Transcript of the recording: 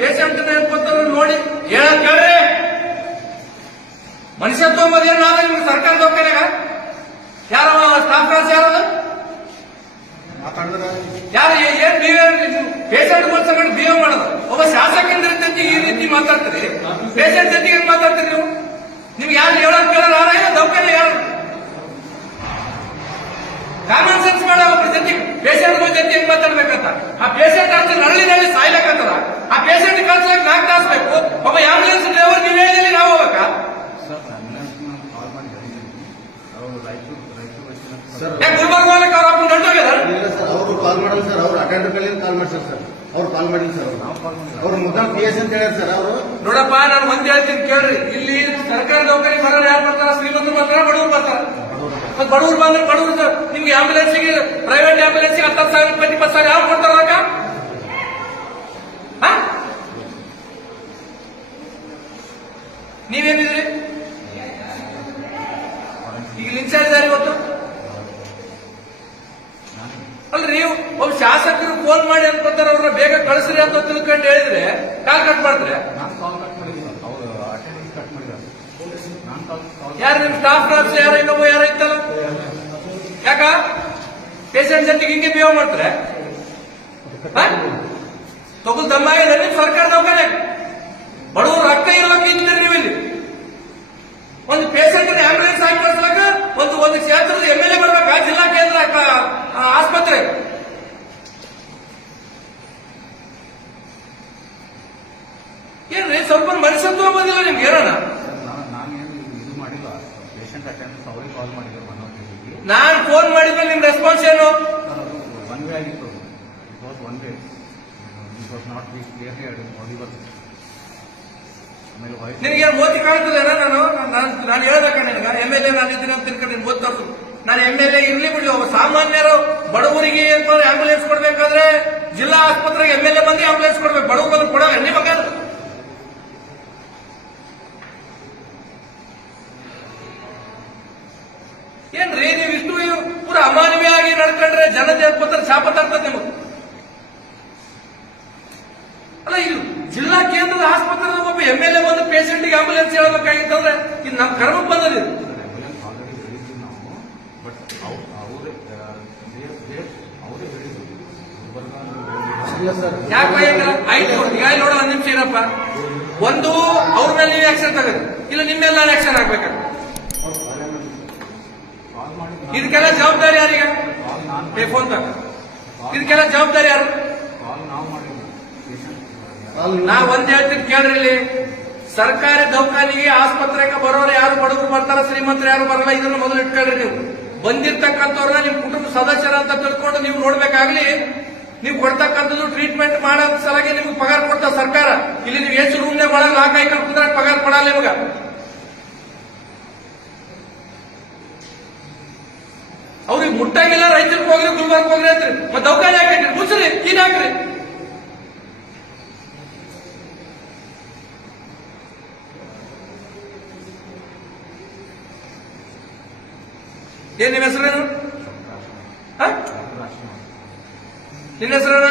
Patient ನೋಡಿ ಹೇಳಕ್ ಕೇಳ್ರಿ. ಮನುಷ್ಯತ್ವ ಅಂಬುದು ಏನ್ ನಾವ ನಿಮ್ಗೆ ಸರ್ಕಾರ ದವಾಖಾನೆಗ ಯಾರು ಸ್ಟಾಫ್ ನರ್ಸ್ ಯಾರದು ಯಾರು ಏನ್ ಬಿಹೇವ್ ಪೇಷಂಟ್ ಸಂಗಡ ಬಿಹೇವ್ ಮಾಡೋದು. ಒಬ್ಬ ಶಾಸಕನ ಜೊತೆಗೆ ಈ ರೀತಿ ಮಾತಾಡ್ತೀರಿ? ಪೇಷಂಟ್ ಜೊತೆಗೆ ಏನ್ ಮಾತಾಡ್ತೀರಿ ನೀವು? ನಿಮ್ಗೆ ಯಾರು ಹೇಳಕ್ ಕೇಳಲ್ಲ ಯಾರ ಏನೋ ದವಾಖಾನೆ ಯಾರು? ಕಾಮನ್ ಸೆನ್ಸ್ ಮಾಡೋ ಒಬ್ಬರ ಜೊತೆಗೆ ಪೇಷಂಟ್ ಜೊತೆ ಏನ್ ಮಾತಾಡ್ಬೇಕಂತ? ಆ ಪೇಷಂಟ್ ಅಂತ ನಳ್ಳಿ ನಳ್ಳಿ ಸಾಯ್ಲಕ್ಕಂತದ ಆ ಪೇಷಂಟ್ ಕಳ್ಸಕ್ ನಾಲ್ಕು ತಾಸು ಬೇಕು. ಒಬ್ಬ ಆಂಬುಲೆನ್ಸ್ ಡ್ರೈವರ್ ನೀವು ಹೇಳಿದ್ರೆ ನಾವು ಹೋಗ್ಬೇಕಾ ಗುಲ್ಬರ್ಗ ಹೋಗ್ಲಿಕ್ಕೆ ಅವ್ರ ಅಪ್ಪನ ಗಂಟೋಗ್ಯದ ಇಲ್ಲ ಸರ್ ಅವರು ಕಾಲ್ ಮಾಡಲ್ಲ ಸರ್ ಅವ್ರು ಅಟೆಂಡರ್ ಕಲ್ಲಿ ಕಾಲ್ ಮಾಡ್ತಾರೆ ಸರ್ ಅವ್ರು ಕಾಲ್ ಮಾಡಿಲ್ಲ ಸರ್ ಅವ್ರು. ಮುದ್ದಾಂ ಪಿ ಎಸ್ ಅಂತ ಹೇಳ್ಯಾರ ಸರ್ ಅವರು. ನೋಡಪ್ಪ ನಾನು ಒಂದ್ ಹೇಳ್ತೀನಿ ಕೇಳ್ರಿ. ಇಲ್ಲಿ ಸರ್ಕಾರಿ ನೌಕರಿ ಬರೋರು ಯಾರು ಬರ್ತಾರ? ಶ್ರೀಮಂತರು ಬರ್ತಾರ ಬಡವರು ಬರ್ತಾರ? ಬಡವ್ರು. ಬಡವರು ಬಂದ್ರೆ ಬಡವರು ನಿಮ್ಗೆ ಆಂಬುಲೆನ್ಸ್ಗೆ ಪ್ರೈವೇಟ್ ಆಂಬುಲೆನ್ಸ್ಗೆ ಹತ್ತು ಸಾವಿರ ಇಪ್ಪತ್ತು ಇಪ್ಪತ್ತು ಸಾವಿರ ನೀವೇನಿದ್ರಿ ಈಗ ಇನ್ಚಾರ್ಜ್ ಇದ್ದಾರೆ ಇವತ್ತು? ಅಲ್ರಿ ನೀವು ಒಬ್ಬ ಶಾಸಕರು ಫೋನ್ ಮಾಡಿ ಅನ್ಕೊತಾರೆ ಅವ್ರನ್ನ ಬೇಗ ಕಳಿಸ್ರಿ ಅಂತ ತಿಳ್ಕೊಂಡು ಹೇಳಿದ್ರೆ ಕಾಲ್ ಕಟ್ ಮಾಡಿದ್ರೆ ಯಾರು ನಿಮ್ ಸ್ಟಾಫ್ ನರ್ಸ್ ಯಾರ ಇನ್ನೊಬ್ಬ ಯಾರ ಇತ್ತಲ್ಲ ಯಾಕ? ಪೇಷಂಟ್ ಜೊತೆಗೆ ಹಿಂಗೆ ಬಿಹೇವ್ ಮಾಡ್ತಾರೆ? ತಗೊಳ್ ದಮ್ಮ ಸರ್ಕಾರ ದವಾಖಾನೆ ಬಡವರು ರೊಕ್ಕ ಇರ್ಲಕ್ಕ ಇದ್ದೀರಿ ನೀವು ಇಲ್ಲಿ ಒಂದು ಪೇಷಂಟ್ ಆಂಬುಲೆನ್ಸ್ ಹಾಕಿ ಕಳ್ಸ್ಲಕ್ಕ ಒಂದು ಒಂದು ಕ್ಷೇತ್ರದ ಎಂ ಎಲ್ ಎ ಬರ್ಬೇಕಾ ಜಿಲ್ಲಾ ಕೇಂದ್ರ ಕ- ಆ, ಆಸ್ಪತ್ರೆ ಏನ್ರಿ? ಸ್ವಲ್ಪ ಮನುಷ್ಯತ್ವ ಬಂದಿಲ್ಲ ನಿಮ್ಗೆ ಏನ ಇದು ಮಾಡಿಲ್ಲ ಪೇಷಂಟ್ ಅಟೆಂಡೆನ್ಸ್ ಅವ್ರಿಗೆ ಕಾಲ್ ಮಾಡಿದ್ರು ಮನೋಜಿಗೆ ನಾನ್ ಫೋನ್ ಮಾಡಿದ್ರೆ ನಿಮ್ ರೆಸ್ಪಾನ್ಸ್ ಏನು? ಒನ್ ವೇ ಆಗಿತ್ತು it one way it was not we clearly audible ನಿನಗೆ ಮೋದಿ ಕಾಣ್ತದೆ ನಾನು ನಾನು ಹೇಳ್ಬೇಕ ನಿನಗ ಎಂ ಎಲ್ ಎ ನಾನು ಇದ್ದೀನಿ ಅಂತ ತಿಳ್ಕೊಂಡು ನಿನ್ ಗೊತ್ತಾಗ್ತು ನಾನು ಎಂ ಎಲ್ ಎ ಇರ್ಲಿ ಬಿಡಿ ಒಬ್ಬ ಸಾಮಾನ್ಯರು ಬಡವರಿಗೆ ಏನ್ಪಾದ್ರೆ ಆಂಬುಲೆನ್ಸ್ ಕೊಡ್ಬೇಕಾದ್ರೆ ಜಿಲ್ಲಾ ಆಸ್ಪತ್ರೆಗೆ ಎಂ ಎಲ್ ಎ ಬಂದು ಆಂಬುಲೆನ್ಸ್ ಏನ್ರಿ ನೀವು ಇಷ್ಟು ಪೂರ ಅಮಾನವೀಯವಾಗಿ ನಡ್ಕೊಂಡ್ರೆ ಜನತೆ ಏನ್ಕೋತಾರೆ ಶಾಪ ತರ್ತದೆ ನಿಮಗೆ? ಅಲ್ಲ ಇದು ಜಿಲ್ಲಾ ಕೇಂದ್ರದ ಆಸ್ಪತ್ರೆ ಒಬ್ಬ ಎಂ ಎಲ್ ಎ ಬಂದು ಪೇಷಂಟ್ಗೆ ಆಂಬುಲೆನ್ಸ್ ಹೇಳ್ಬೇಕಾಗಿತ್ತಂದ್ರೆ ಇದು ನಮ್ಮ ಕರ್ಮ ಬಂದದ ಇದು. ಆಂಬುಲೆನ್ಸ್ ಆಲ್ರೆಡಿ ಹೇಳಿದ್ವಿ ನಾವು ಬಟ್ ಅವರೇ ಅವರೇ ಹೇಳಿದ್ರು. ಗುಲ್ಬರ್ಗ ನೀವು ಇಲ್ಲ ಸರ್ ಯಾಕೆ ಆಯ್ತು ಈಗ ಇಲ್ಲಿ ನೋಡೋ ಒಂದ್ ನಿಮಿಷ ಇರಪ್ಪ. ಒಂದು ಅವ್ರ ಮೇಲೆ ನೀವು ಆಕ್ಷನ್ ತಗೋರಿ ಇಲ್ಲ ನಿಮ್ಮ ಮೇಲೆ ನಾನು ಆಕ್ಷನ್ ಮಾಡಿ ಇದಕ್ಕೆಲ್ಲ ಜವಾಬ್ದಾರಿ ಯಾರೀಗ? ಏ ಫೋನ್ ತಗ. ಇದಕ್ಕೆಲ್ಲ ಜವಾಬ್ದಾರಿ ಯಾರು? ನಾ ಒಂದ್ ಹೇಳ್ತೀನಿ ಕೇಳ್ರಿ ಇಲ್ಲಿ. ಸರ್ಕಾರಿ ದವಾಖಾನಿಗೆ ಆಸ್ಪತ್ರೆಗೆ ಬರೋರು ಯಾರು ಬಡವರು ಬರ್ತಾರ, ಶ್ರೀಮಂತರು ಯಾರು ಬರಲ್ಲ, ಇದನ್ನ ಮೊದಲು ಇಟ್ಕೊಳ್ರಿ ನೀವು. ಬಂದಿರ್ತಕ್ಕಂಥವ್ರನ್ನ ನಿಮ್ ಕುಟುಂಬ ಸದಸ್ಯರ ಅಂತ ತಿಳ್ಕೊಂಡು ನೀವು ನೋಡ್ಬೇಕಾಗ್ಲಿ, ನೀವು ಕೊಡ್ತಕ್ಕಂಥದ್ದು ಟ್ರೀಟ್ಮೆಂಟ್ ಮಾಡೋದ್ ಸಲಗೆ ನಿಮ್ಗೆ ಪಗಾರ ಕೊಡ್ತಾವ ಸರ್ಕಾರ. ಇಲ್ಲಿ ನೀವು ಎಷ್ಟು ರೂಮ್ನೇ ಒಳಗೆ ಐದು ಕುಂದ್ರೆ ಪಗಾರ ಕೊಡಲ್ಲ ನಿಮ್ಗ. ಅವ್ರಿಗೆ ಮುಟ್ಟಾಗಿಲ್ಲ ರೈತರಿಗೆ ಹೋಗ್ರಿ ಗುಲ್ಬರ್ಗ ಹೋಗ್ರಿ ಅಂತ್ರಿ ಮತ್ತೆ ದವಾಖಾನೆ ಹಾಕಿಟ್ರಿ ಮುಚ್ಚ್ರಿ ಕೀನ್ ಹಾಕ್ರಿ. ಏನ್ ನಿಮ್ಮ ಹೆಸರೇನು? ನಿನ್ನ ಹೆಸರೇನು?